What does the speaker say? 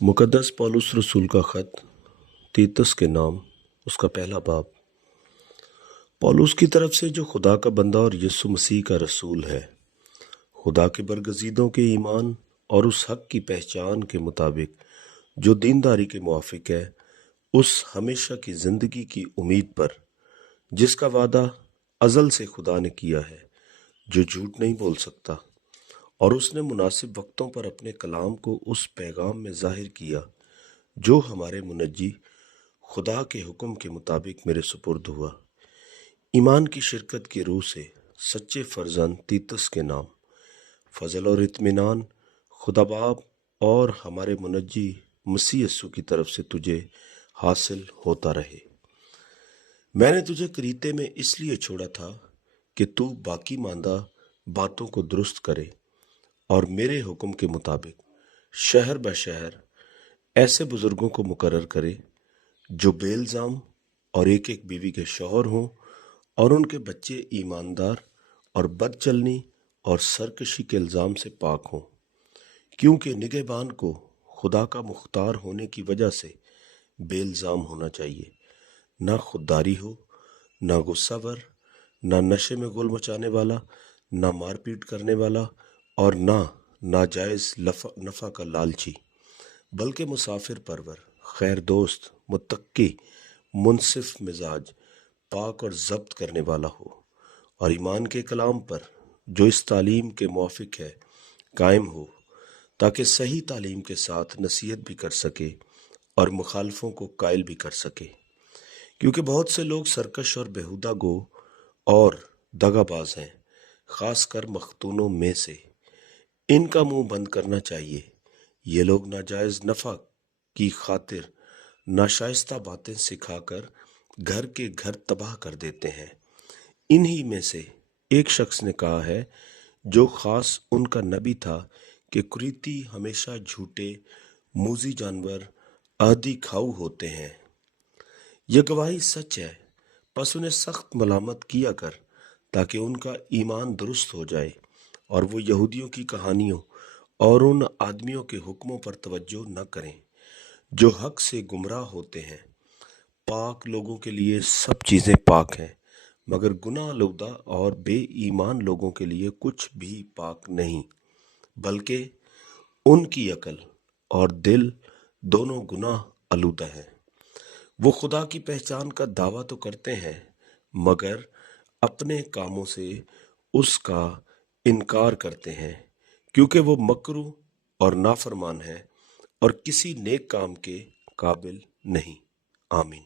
मुकद्दस पौलुस रसूल का ख़त तीतस के नाम, उसका पहला बाब। पौलुस की तरफ से जो खुदा का बंदा और यीशु मसीह का रसूल है, खुदा के बरगज़ीदों के ईमान और उस हक की पहचान के मुताबिक जो दीनदारी के मुआफिक है, उस हमेशा की ज़िंदगी की उम्मीद पर जिसका वादा अज़ल से खुदा ने किया है, जो झूठ नहीं बोल सकता, और उसने मुनासिब वक्तों पर अपने कलाम को उस पैगाम में ज़ाहिर किया जो हमारे मुनज्जी खुदा के हुक्म के मुताबिक मेरे सुपुर्द हुआ। ईमान की शिरकत की रूह से सच्चे फर्जंद तीतस के नाम, फजल और इत्मीनान खुदा बाप और हमारे मुनज्जी मसीह यस्सु की तरफ से तुझे हासिल होता रहे। मैंने तुझे करीते में इसलिए छोड़ा था कि तू बाकी मांदा बातों को दुरुस्त करे और मेरे हुक्म के मुताबिक शहर ब शहर ऐसे बुजुर्गों को मुकर्रर करे जो बेइल्जाम और एक एक बीवी के शौहर हों, और उनके बच्चे ईमानदार और बदचलनी और सरकशी के इल्ज़ाम से पाक हों, क्योंकि निगहबान को खुदा का मुख्तार होने की वजह से बेइल्ज़ाम होना चाहिए। ना खुददारी हो, ना गुस्सावर, ना नशे में गुल मचाने वाला, ना मारपीट करने वाला, और ना नाजायज़ नफ़ा का लालची, बल्कि मुसाफिर परवर, खैर दोस्त, मुत्तकी, मुनसिफ मिजाज, पाक और ज़ब्त करने वाला हो, और ईमान के कलाम पर जो इस तालीम के मुआफिक है कायम हो, ताकि सही तालीम के साथ नसीहत भी कर सके और मुखालफों को कायल भी कर सके। क्योंकि बहुत से लोग सरकश और बेहुदा गो और दगाबाज हैं, खासकर मख्तूनों में से। इनका मुंह बंद करना चाहिए। ये लोग नाजायज़ नफ़ा की खातिर नाशाइस्ता बातें सिखाकर घर के घर तबाह कर देते हैं। इन्हीं में से एक शख्स ने कहा है, जो खास उनका नबी था, कि कुरीती हमेशा झूठे, मूजी जानवर, आदि खाऊ होते हैं। यह गवाही सच है, बस उन्हें सख्त मलामत किया कर, ताकि उनका ईमान दुरुस्त हो जाए और वो यहूदियों की कहानियों और उन आदमियों के हुक्मों पर तवज्जो न करें जो हक से गुमराह होते हैं। पाक लोगों के लिए सब चीज़ें पाक हैं, मगर गुनाह आलूदा और बेईमान लोगों के लिए कुछ भी पाक नहीं, बल्कि उनकी अकल और दिल दोनों गुनाह आलूदा हैं। वो खुदा की पहचान का दावा तो करते हैं, मगर अपने कामों से उसका इनकार करते हैं, क्योंकि वो मकरू और नाफरमान है और किसी नेक काम के काबिल नहीं। आमीन।